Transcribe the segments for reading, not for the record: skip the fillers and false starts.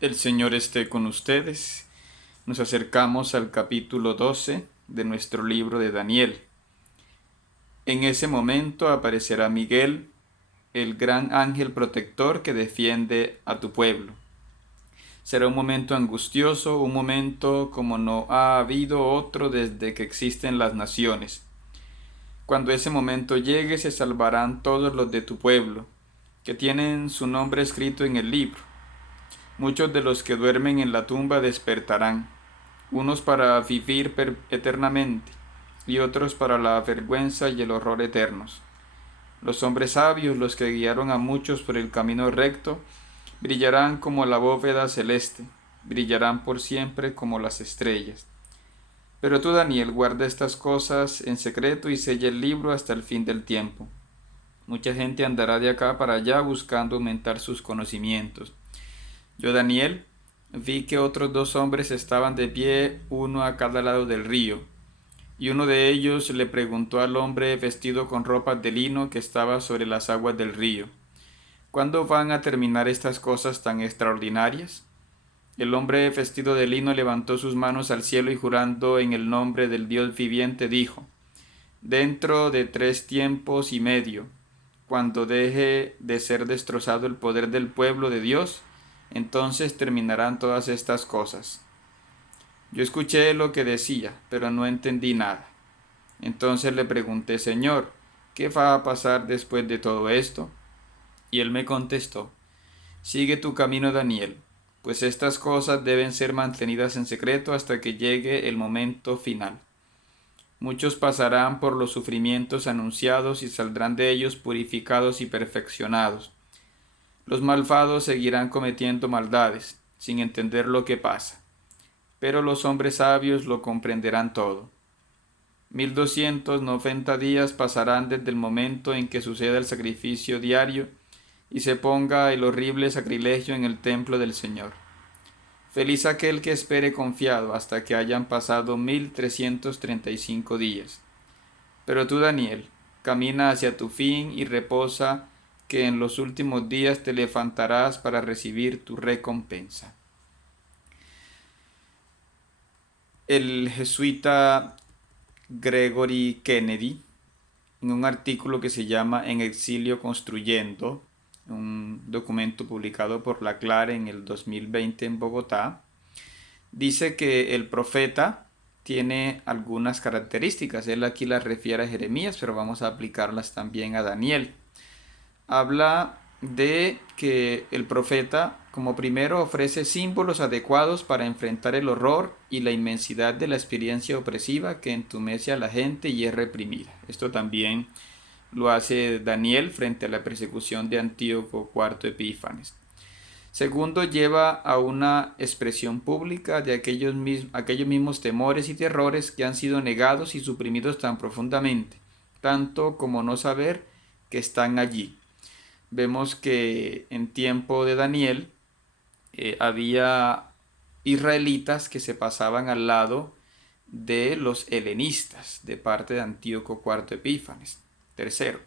El Señor esté con ustedes. Nos acercamos al capítulo 12 de nuestro libro de Daniel. En ese momento aparecerá Miguel, el gran ángel protector que defiende a tu pueblo. Será un momento angustioso, un momento como no ha habido otro desde que existen las naciones. Cuando ese momento llegue se salvarán todos los de tu pueblo, que tienen su nombre escrito en el libro. Muchos de los que duermen en la tumba despertarán, unos para vivir eternamente y otros para la vergüenza y el horror eternos. Los hombres sabios, los que guiaron a muchos por el camino recto, brillarán como la bóveda celeste, brillarán por siempre como las estrellas. Pero tú, Daniel, guarda estas cosas en secreto y sella el libro hasta el fin del tiempo. Mucha gente andará de acá para allá buscando aumentar sus conocimientos. Yo, Daniel, vi que otros dos hombres estaban de pie, uno a cada lado del río, y uno de ellos le preguntó al hombre vestido con ropas de lino que estaba sobre las aguas del río: ¿Cuándo van a terminar estas cosas tan extraordinarias? El hombre vestido de lino levantó sus manos al cielo y, jurando en el nombre del Dios viviente, dijo: Dentro de 3 tiempos y medio, cuando deje de ser destrozado el poder del pueblo de Dios, entonces terminarán todas estas cosas. Yo escuché lo que decía, pero no entendí nada. Entonces le pregunté: Señor, ¿qué va a pasar después de todo esto? Y él me contestó: Sigue tu camino, Daniel, pues estas cosas deben ser mantenidas en secreto hasta que llegue el momento final. Muchos pasarán por los sufrimientos anunciados y saldrán de ellos purificados y perfeccionados. Los malvados seguirán cometiendo maldades, sin entender lo que pasa, pero los hombres sabios lo comprenderán todo. 1290 días pasarán desde el momento en que suceda el sacrificio diario y se ponga el horrible sacrilegio en el templo del Señor. Feliz aquel que espere confiado hasta que hayan pasado 1335 días. Pero tú, Daniel, camina hacia tu fin y reposa, que en los últimos días te levantarás para recibir tu recompensa. El jesuita Gregory Kennedy, en un artículo que se llama En exilio construyendo, un documento publicado por la Clare en el 2020 en Bogotá, dice que el profeta tiene algunas características. Él aquí las refiere a Jeremías, pero vamos a aplicarlas también a Daniel. Habla de que el profeta, como primero, ofrece símbolos adecuados para enfrentar el horror y la inmensidad de la experiencia opresiva que entumece a la gente y es reprimida. Esto también lo hace Daniel frente a la persecución de Antíoco IV Epífanes. Segundo, lleva a una expresión pública de aquellos mismos temores y terrores que han sido negados y suprimidos tan profundamente, tanto como no saber que están allí. Vemos que en tiempo de Daniel había israelitas que se pasaban al lado de los helenistas de parte de Antíoco IV Epífanes. Tercero,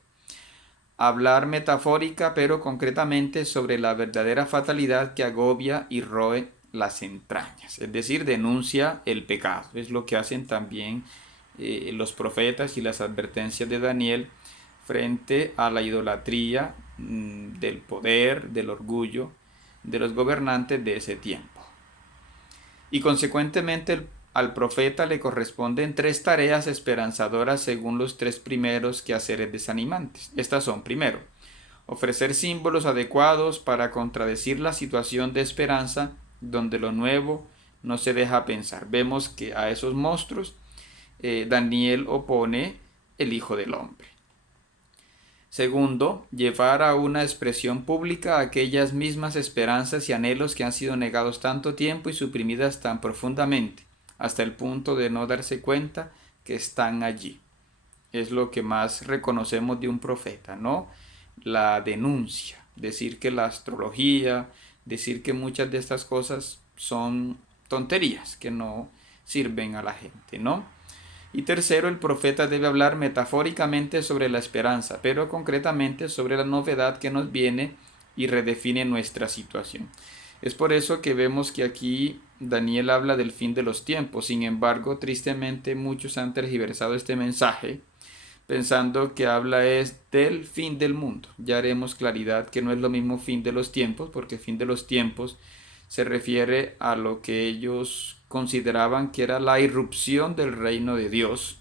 hablar metafórica pero concretamente sobre la verdadera fatalidad que agobia y roe las entrañas, es decir, denuncia el pecado. Es lo que hacen también los profetas y las advertencias de Daniel frente a la idolatría del poder, del orgullo de los gobernantes de ese tiempo. Y consecuentemente al profeta le corresponden 3 tareas esperanzadoras según los 3 primeros quehaceres desanimantes. Estas son: primero, ofrecer símbolos adecuados para contradecir la situación de esperanza donde lo nuevo no se deja pensar. Vemos que a esos monstruos Daniel opone el Hijo del Hombre. Segundo, llevar a una expresión pública aquellas mismas esperanzas y anhelos que han sido negados tanto tiempo y suprimidas tan profundamente, hasta el punto de no darse cuenta que están allí. Es lo que más reconocemos de un profeta, ¿no? La denuncia, decir que la astrología, decir que muchas de estas cosas son tonterías, que no sirven a la gente, ¿no? Y tercero, el profeta debe hablar metafóricamente sobre la esperanza, pero concretamente sobre la novedad que nos viene y redefine nuestra situación. Es por eso que vemos que aquí Daniel habla del fin de los tiempos. Sin embargo, tristemente muchos han tergiversado este mensaje pensando que habla es del fin del mundo. Ya haremos claridad que no es lo mismo fin de los tiempos, porque fin de los tiempos se refiere a lo que ellos consideraban que era la irrupción del reino de Dios.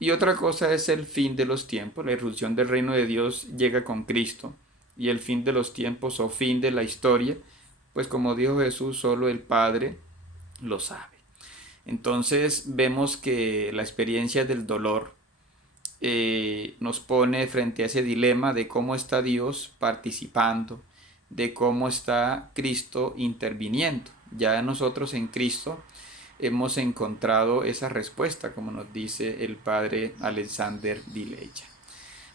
Y otra cosa es el fin de los tiempos. La irrupción del reino de Dios llega con Cristo. Y el fin de los tiempos o fin de la historia, pues como dijo Jesús, solo el Padre lo sabe. Entonces vemos que la experiencia del dolor nos pone frente a ese dilema de cómo está Dios participando, de cómo está Cristo interviniendo. Ya nosotros en Cristo hemos encontrado esa respuesta, como nos dice el padre Alexander Dileya.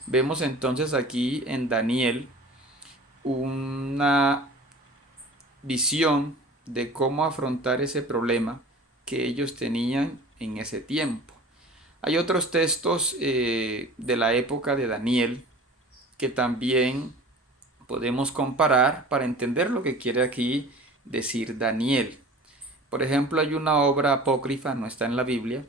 Vemos entonces aquí en Daniel una visión de cómo afrontar ese problema que ellos tenían en ese tiempo. Hay otros textos de la época de Daniel que también podemos comparar para entender lo que quiere aquí decir Daniel. Por ejemplo, hay una obra apócrifa, no está en la Biblia,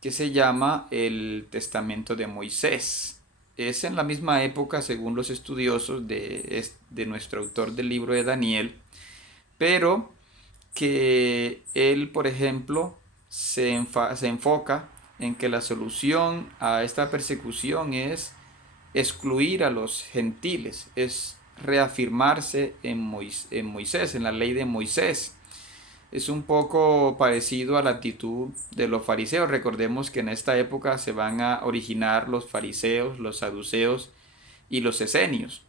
que se llama el Testamento de Moisés. Es en la misma época, según los estudiosos de nuestro autor del libro de Daniel, pero que él, por ejemplo, se enfoca en que la solución a esta persecución es excluir a los gentiles, es reafirmarse en Moisés, en la ley de Moisés. Es un poco parecido a la actitud de los fariseos. Recordemos que en esta época se van a originar los fariseos, los saduceos y los esenios.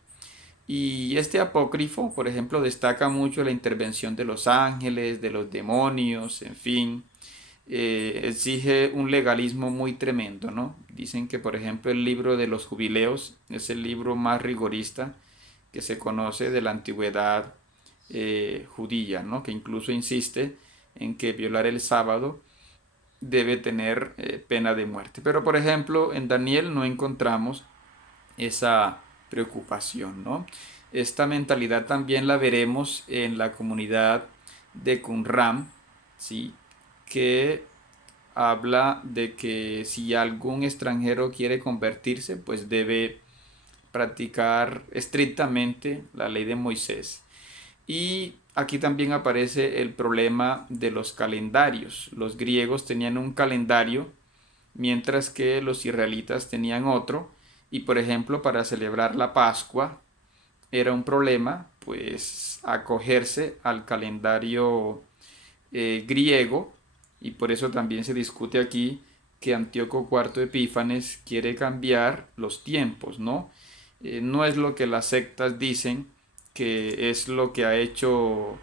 Y este apócrifo, por ejemplo, destaca mucho la intervención de los ángeles, de los demonios, en fin, exige un legalismo muy tremendo, ¿no? Dicen que, por ejemplo, el libro de los jubileos es el libro más rigorista que se conoce de la antigüedad judía, ¿no? Que incluso insiste en que violar el sábado debe tener pena de muerte. Pero, por ejemplo, en Daniel no encontramos esa preocupación, ¿no? Esta mentalidad también la veremos en la comunidad de Qumran, ¿sí? Que habla de que si algún extranjero quiere convertirse, pues debe practicar estrictamente la ley de Moisés. Y aquí también aparece el problema de los calendarios. Los griegos tenían un calendario, mientras que los israelitas tenían otro. Y por ejemplo, para celebrar la Pascua era un problema, pues, acogerse al calendario griego. Y por eso también se discute aquí que Antíoco IV Epífanes quiere cambiar los tiempos, ¿no? No es lo que las sectas dicen, que es lo que ha hecho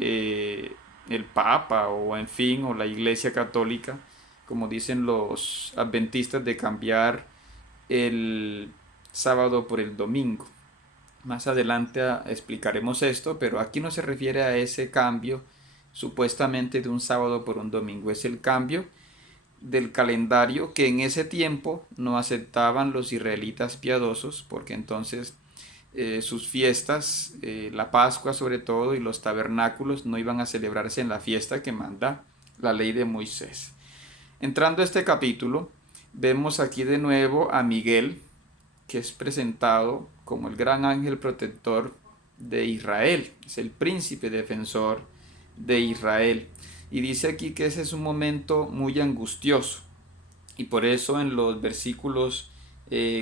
el Papa o en fin, o la Iglesia Católica, como dicen los adventistas, de cambiar el sábado por el domingo. Más adelante explicaremos esto, pero aquí no se refiere a ese cambio supuestamente de un sábado por un domingo, es el cambio del calendario que en ese tiempo no aceptaban los israelitas piadosos, porque entonces sus fiestas, la Pascua sobre todo y los tabernáculos no iban a celebrarse en la fiesta que manda la ley de Moisés. Entrando a este capítulo, vemos aquí de nuevo a Miguel, que es presentado como el gran ángel protector de Israel, es el príncipe defensor de Israel. Y dice aquí que ese es un momento muy angustioso. Y por eso en los versículos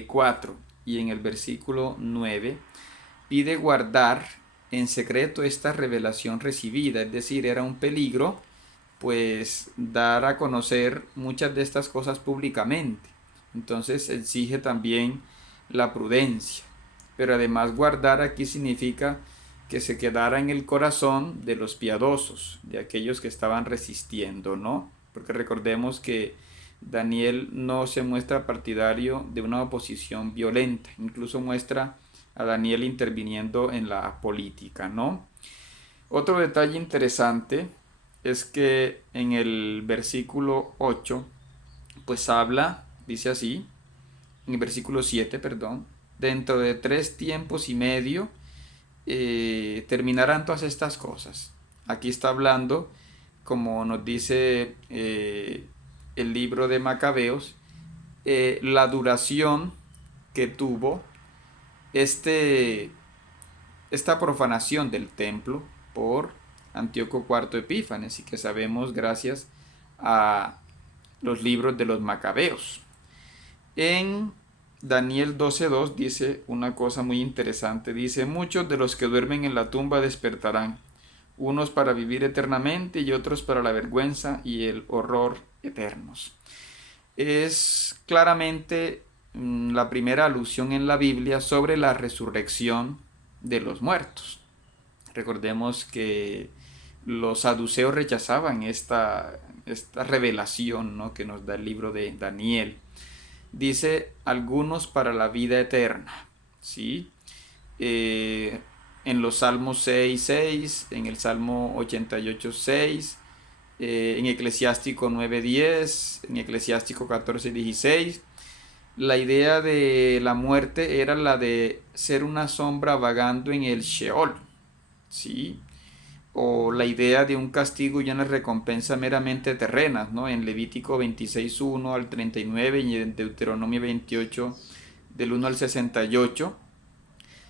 4 y en el versículo 9 pide guardar en secreto esta revelación recibida. Es decir, era un peligro pues dar a conocer muchas de estas cosas públicamente. Entonces exige también la prudencia. Pero además guardar aquí significa que se quedara en el corazón de los piadosos, de aquellos que estaban resistiendo, ¿no? Porque recordemos que Daniel no se muestra partidario de una oposición violenta, incluso muestra a Daniel interviniendo en la política, ¿no? Otro detalle interesante es que en el versículo 8, pues habla, dice así, en el versículo 7, perdón, dentro de 3 tiempos y medio terminarán todas estas cosas. Aquí está hablando, como nos dice el libro de Macabeos, la duración que tuvo este, esta profanación del templo por Antíoco IV Epífanes, y que sabemos gracias a los libros de los Macabeos. En Daniel 12:2 dice una cosa muy interesante. Dice: muchos de los que duermen en la tumba despertarán, unos para vivir eternamente y otros para la vergüenza y el horror eternos. Es claramente la primera alusión en la Biblia sobre la resurrección de los muertos. Recordemos que los saduceos rechazaban esta revelación, ¿no?, que nos da el libro de Daniel. Dice: algunos para la vida eterna, ¿sí? En los Salmos 6:6, en el Salmo 88:6, en Eclesiástico 9:10, en Eclesiástico 14:16. La idea de la muerte era la de ser una sombra vagando en el Sheol, ¿sí? O la idea de un castigo y una recompensa meramente terrenas, ¿no? En Levítico 26:1 al 39 y en Deuteronomio 28 del 1 al 68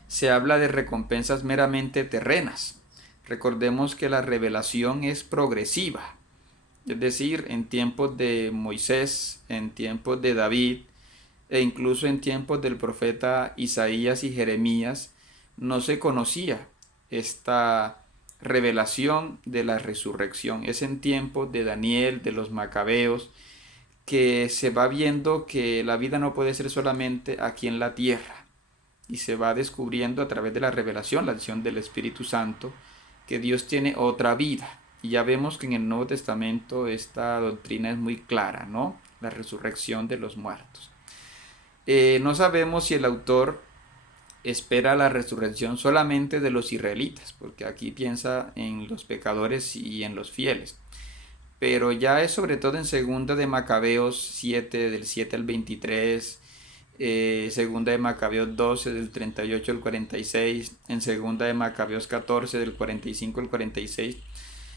se habla de recompensas meramente terrenas. Recordemos que la revelación es progresiva, es decir, en tiempos de Moisés, en tiempos de David e incluso en tiempos del profeta Isaías y Jeremías no se conocía esta revelación de la resurrección. Es en tiempos de Daniel, de los Macabeos, que se va viendo que la vida no puede ser solamente aquí en la tierra, y se va descubriendo a través de la revelación, la acción del Espíritu Santo, que Dios tiene otra vida. Y ya vemos que en el Nuevo Testamento esta doctrina es muy clara, ¿no? La resurrección de los muertos. No sabemos si el autor espera la resurrección solamente de los israelitas, porque aquí piensa en los pecadores y en los fieles. Pero ya es sobre todo en segunda de Macabeos 7, del 7 al 23, segunda de Macabeos 12, del 38 al 46, en segunda de Macabeos 14, del 45 al 46,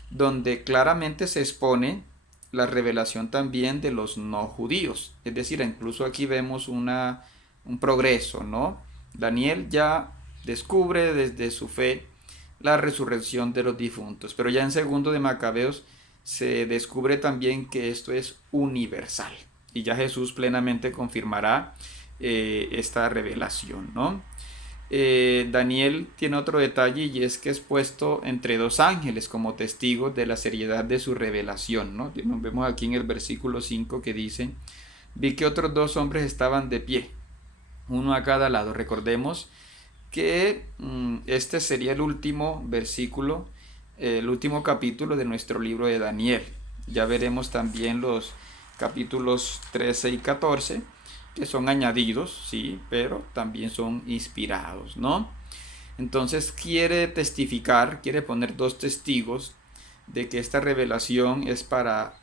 donde claramente se expone la revelación también de los no judíos. Es decir, incluso aquí vemos un progreso, ¿no? Daniel ya descubre desde su fe la resurrección de los difuntos, pero ya en segundo de Macabeos se descubre también que esto es universal, y ya Jesús plenamente confirmará esta revelación, ¿no? Daniel tiene otro detalle, y es que es puesto entre dos ángeles como testigos de la seriedad de su revelación, ¿no? Vemos aquí en el versículo 5 que dice: vi que otros dos hombres estaban de pie, uno a cada lado. Recordemos que este sería el último versículo, el último capítulo de nuestro libro de Daniel. Ya veremos también los capítulos 13 y 14, que son añadidos, sí, pero también son inspirados, ¿no? Entonces quiere testificar, quiere poner dos testigos de que esta revelación es para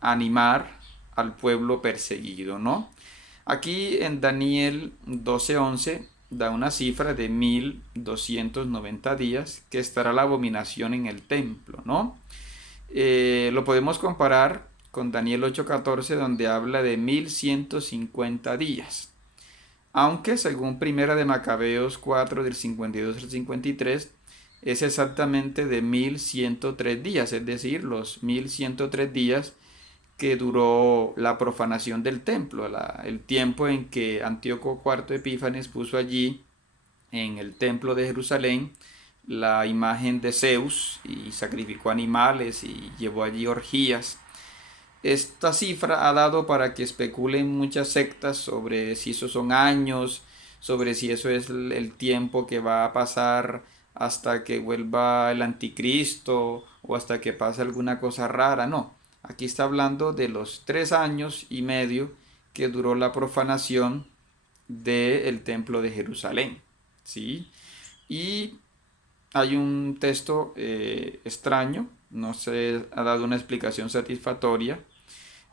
animar al pueblo perseguido, ¿no? Aquí en Daniel 12:11 da una cifra de 1290 días que estará la abominación en el templo, ¿no? Lo podemos comparar con Daniel 8:14, donde habla de 1150 días. Aunque según Primera de Macabeos 4, del 52 al 53, es exactamente de 1103 días, es decir, los 1103 días que duró la profanación del templo, el tiempo en que Antíoco IV Epífanes puso allí en el templo de Jerusalén la imagen de Zeus y sacrificó animales y llevó allí orgías. Esta cifra ha dado para que especulen muchas sectas sobre si esos son años, sobre si eso es el tiempo que va a pasar hasta que vuelva el anticristo o hasta que pase alguna cosa rara. No, aquí está hablando de los 3 años y medio que duró la profanación del templo de Jerusalén, ¿sí? Y hay un texto extraño, no se ha dado una explicación satisfactoria.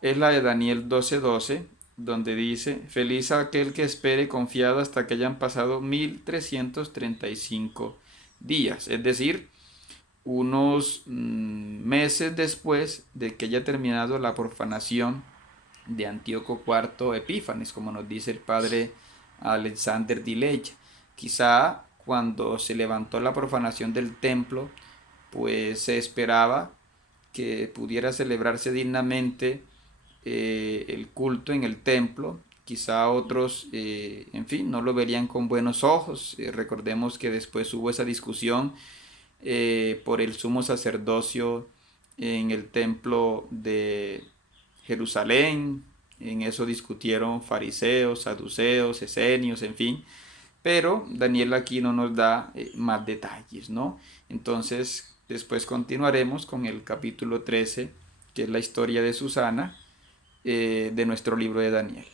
Es la de Daniel 12:12, donde dice, feliz aquel que espere confiado hasta que hayan pasado 1335 días, es decir, unos meses después de que haya terminado la profanación de Antíoco IV Epífanes, como nos dice el padre Alexander Dileya. Quizá cuando se levantó la profanación del templo, pues se esperaba que pudiera celebrarse dignamente el culto en el templo. Quizá otros, en fin, no lo verían con buenos ojos. Recordemos que después hubo esa discusión por el sumo sacerdocio en el templo de Jerusalén. En eso discutieron fariseos, saduceos, esenios, en fin. Pero Daniel aquí no nos da más detalles, ¿no? Entonces, después continuaremos con el capítulo 13, que es la historia de Susana, de nuestro libro de Daniel.